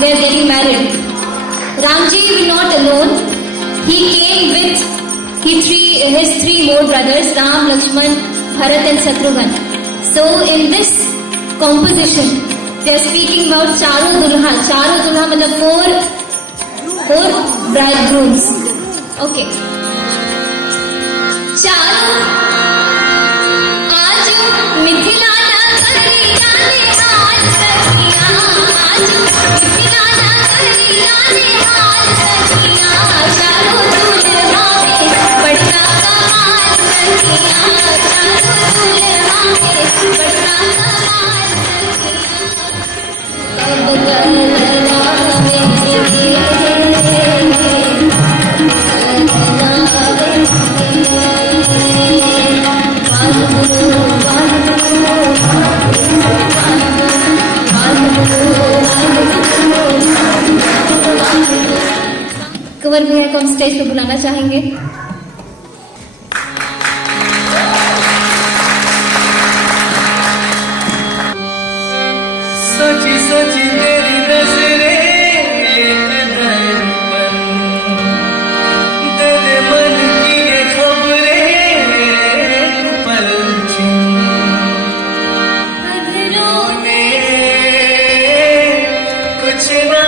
They're getting married. Ramji was not alone. He came with his three more brothers, Ram, Lakshman, Bharat and Shatrughan. So in this composition, they are speaking about Charo Dulha. Charo Dulha means four bridegrooms. Okay. Charo आज मिथिला नगरी जाने हाल सखिया आज मिथिला नगरी जाने हाल सखिया चारों दुल्हा में बड़ा कमाल सखिया चारों दुल्हा में बड़ा कमाल कुंवर भैया को हम स्टेज पे बुलाना चाहेंगे। सची सची तेरी नजरें तेरे मन की ये खबरें पलछी अधरों ने कुछ ना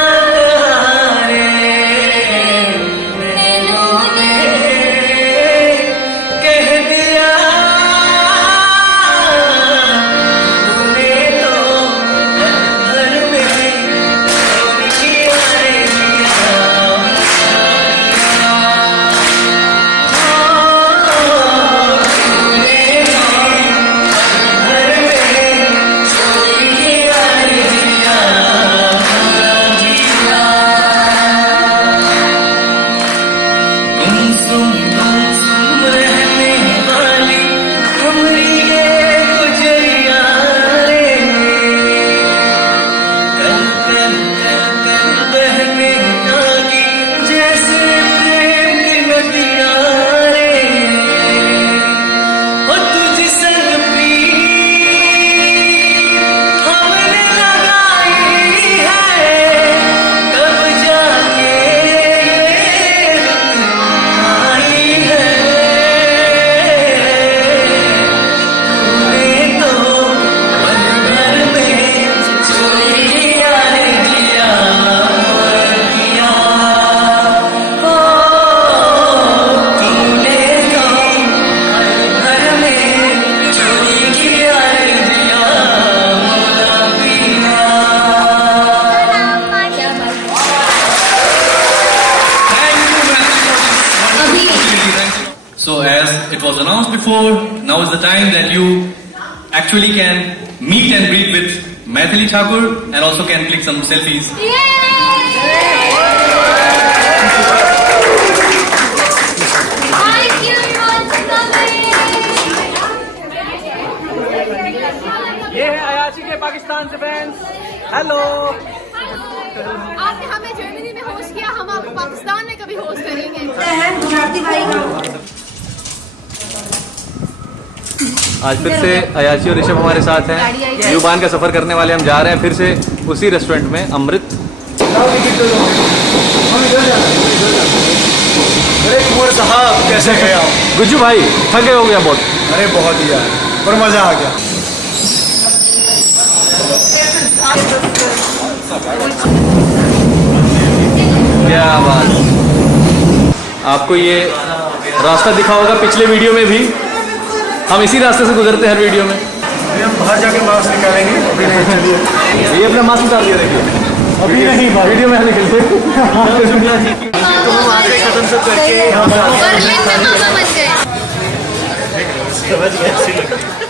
So as it was announced before, now is the time that you actually can meet and greet with Maithili Thakur and also can click some selfies. ये है अयाची के पाकिस्तान से फैंस। हेलो, आपने हमें जर्मनी में होस्ट किया, हम आपको पाकिस्तान में कभी होस्ट करेंगे। आज फिर से अयाची और ऋषभ हमारे साथ हैं। यूबान का सफर करने वाले हम जा रहे हैं फिर से उसी रेस्टोरेंट में, अमृत। अरे कुंवर साहब कैसे गए आप? गुज्जू भाई थक गए हो गया बहुत? अरे बहुत ही यार, पर मजा आ गया। क्या बात। आपको ये रास्ता दिखा होगा पिछले वीडियो में भी, हम इसी रास्ते से गुजरते हैं हर वीडियो में। अभी हम बाहर जाके मास्क निकालेंगे, अभी नहीं। चलिए ये अपना मास्क निकाल दिया, देखिए अभी नहीं, वीडियो में निकल तो हम आते कदम से करके हम बर्लिन में मामा बन गए। समझ गए।